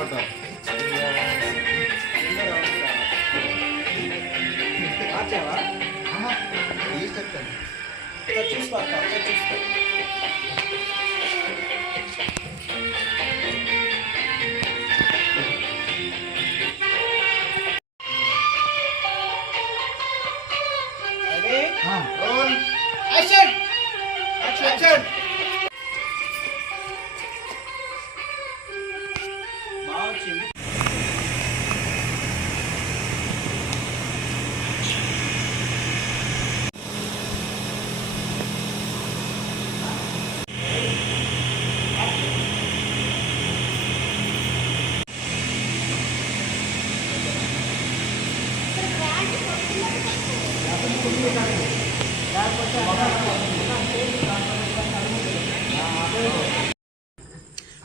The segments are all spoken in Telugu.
పడ్డాం మార్చావా చెప్తాను చూసుకో చూసుకో Action! Action! Action!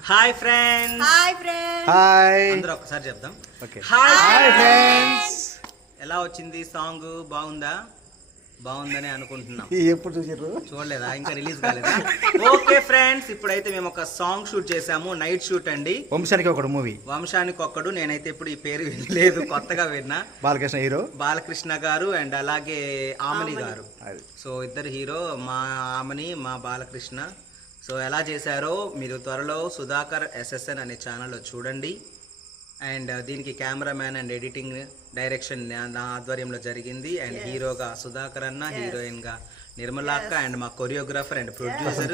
Hi friends. Hi friend hi. అందరూ ఒకసారి చెప్దాం. ఓకే. Hi hi friends. ఎలా వచ్చింది సాంగ్? బాగుందా? బాగుందని అనుకుంటున్నాం. ఎప్పుడు చూసారు చూడలేదా? ఇంకా రిలీజ్ కాలేదా? ఓకే ఫ్రెండ్స్ ఇప్పుడైతే మేము ఒక సాంగ్ షూట్ చేసాము నైట్ షూట్ అండి. వంశానికి ఒకటి మూవీ. వంశానికి ఒక్కడు నేనైతే ఇప్పుడు ఈ పేరు వినలేదు కొత్తగా విన్నా. బాలకృష్ణ హీరో. బాలకృష్ణ గారు అండ్ అలాగే ఆమని గారు. అది. సో ఇద్దరు హీరో మా ఆమని మా బాలకృష్ణ. సో ఎలా చేశారో మీరు త్వరలో సుధాకర్ ఎస్ఎస్ఎన్ అనే ఛానల్లో చూడండి. అండ్ దీనికి కెమెరామ్యాన్ అండ్ ఎడిటింగ్ డైరెక్షన్ నా- ఆధ్వర్యంలో జరిగింది. అండ్ హీరోగా సుధాకర్ అన్న హీరోయిన్గా నిర్మలాక్క అండ్ మా choreographer and producer.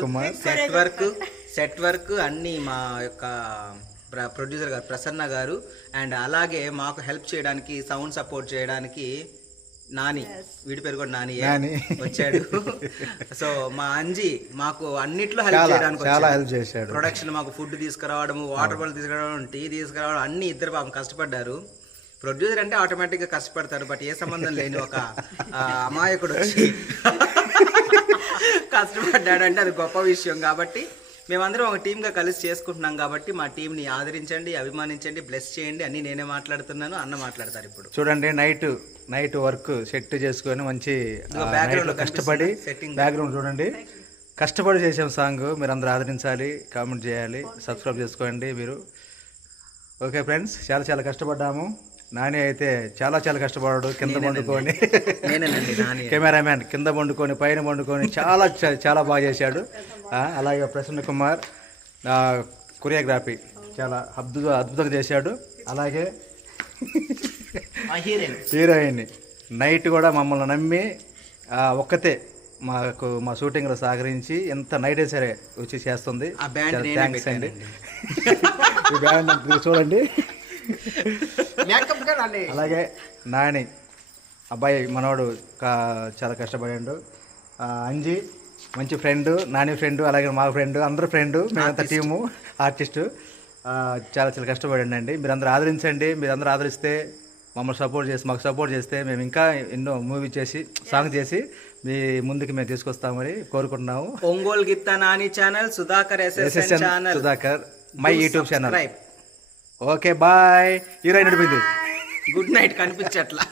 Set work set work అన్నీ మా యొక్క ప్ర- ప్రొడ్యూసర్ గారు ప్రసన్న గారు. అండ్ అలాగే మాకు హెల్ప్ చేయడానికి సౌండ్ సపోర్ట్ చేయడానికి నాని. వీడి పేరు కూడా నాని. వచ్చాడు. సో మా అంజి మాకు అన్నిట్లో హెల్ప్ చేయడానికి చాలా వచ్చాడు. హెల్ప్ చేశాడు. ప్రొడక్షన్ మాకు ఫుడ్ తీసుకురావడం వాటర్ బాటిల్ తీసుకురావడం టీ తీసుకురావడం అన్ని ఇద్దరు పాపం కష్టపడ్డారు. ప్రొడ్యూసర్ అంటే ఆటోమేటిక్గా కష్టపడతారు బట్ ఏ సంబంధం లేని ఒక అమాయకుడు వచ్చి కష్టపడ్డాడు అంటే అది గొప్ప విషయం కాబట్టి మేమందరం ఒక టీమ్గా కలిసి చేసుకుంటున్నాం కాబట్టి మా టీం ని ఆదరించండి అభిమానించండి బ్లెస్ చేయండి అన్ని నేనే మాట్లాడుతున్నాను అన్న మాట్లాడతారు ఇప్పుడు. చూడండి నైట్ నైట్ వర్క్ సెట్ చేసుకొని మంచి లో కష్టపడి setting. బ్యాక్గ్రౌండ్ చూడండి. కష్టపడి చేసాం సాంగ్ మీరు అందరూ ఆదరించాలి కామెంట్ చేయాలి సబ్స్క్రైబ్ చేసుకోండి మీరు. ఓకే ఫ్రెండ్స్ చాలా చాలా కష్టపడ్డాము. నాని అయితే చాలా చాలా కష్టపడ్డాడు కింద వండుకొని. కెమెరామ్యాన్ కింద వండుకొని పైన వండుకొని చాలా చాలా బాగా చేశాడు. అలాగే ప్రసన్న కుమార్ కొరియోగ్రఫీ. చాలా అద్భుత అద్భుతంగా చేశాడు. అలాగే హీరోయిన్. నైట్ కూడా మమ్మల్ని నమ్మి ఒక్కతే మాకు మా షూటింగ్లో సహకరించి ఎంత నైట్ సరే వచ్చి చేస్తుంది. థ్యాంక్స్ అండి. ఈ బ్యాండ్ చూడండి. అలాగే నాని అబ్బాయి మనోడు చాలా కష్టపడాడు. అంజి మంచి ఫ్రెండ్ నాని ఫ్రెండ్ అలాగే మా ఫ్రెండ్ అందరు ఫ్రెండ్ మేమంతా టీము ఆర్టిస్టు చాలా చాలా కష్టపడండి అండి. మీరు అందరూ ఆదరించండి మీరు అందరూ ఆదరిస్తే మమ్మల్ని సపోర్ట్ చేసి మాకు సపోర్ట్ చేస్తే మేము ఇంకా ఎన్నో మూవీ చేసి సాంగ్ చేసి మీ ముందుకు మేము తీసుకొస్తామని కోరుకుంటున్నాము. ఒంగోలు గిత్త Nani channel Sudhakar SSN channel Sudhakar my YouTube channel okay bye heroine నడిపింది good night కనిపించట్లా.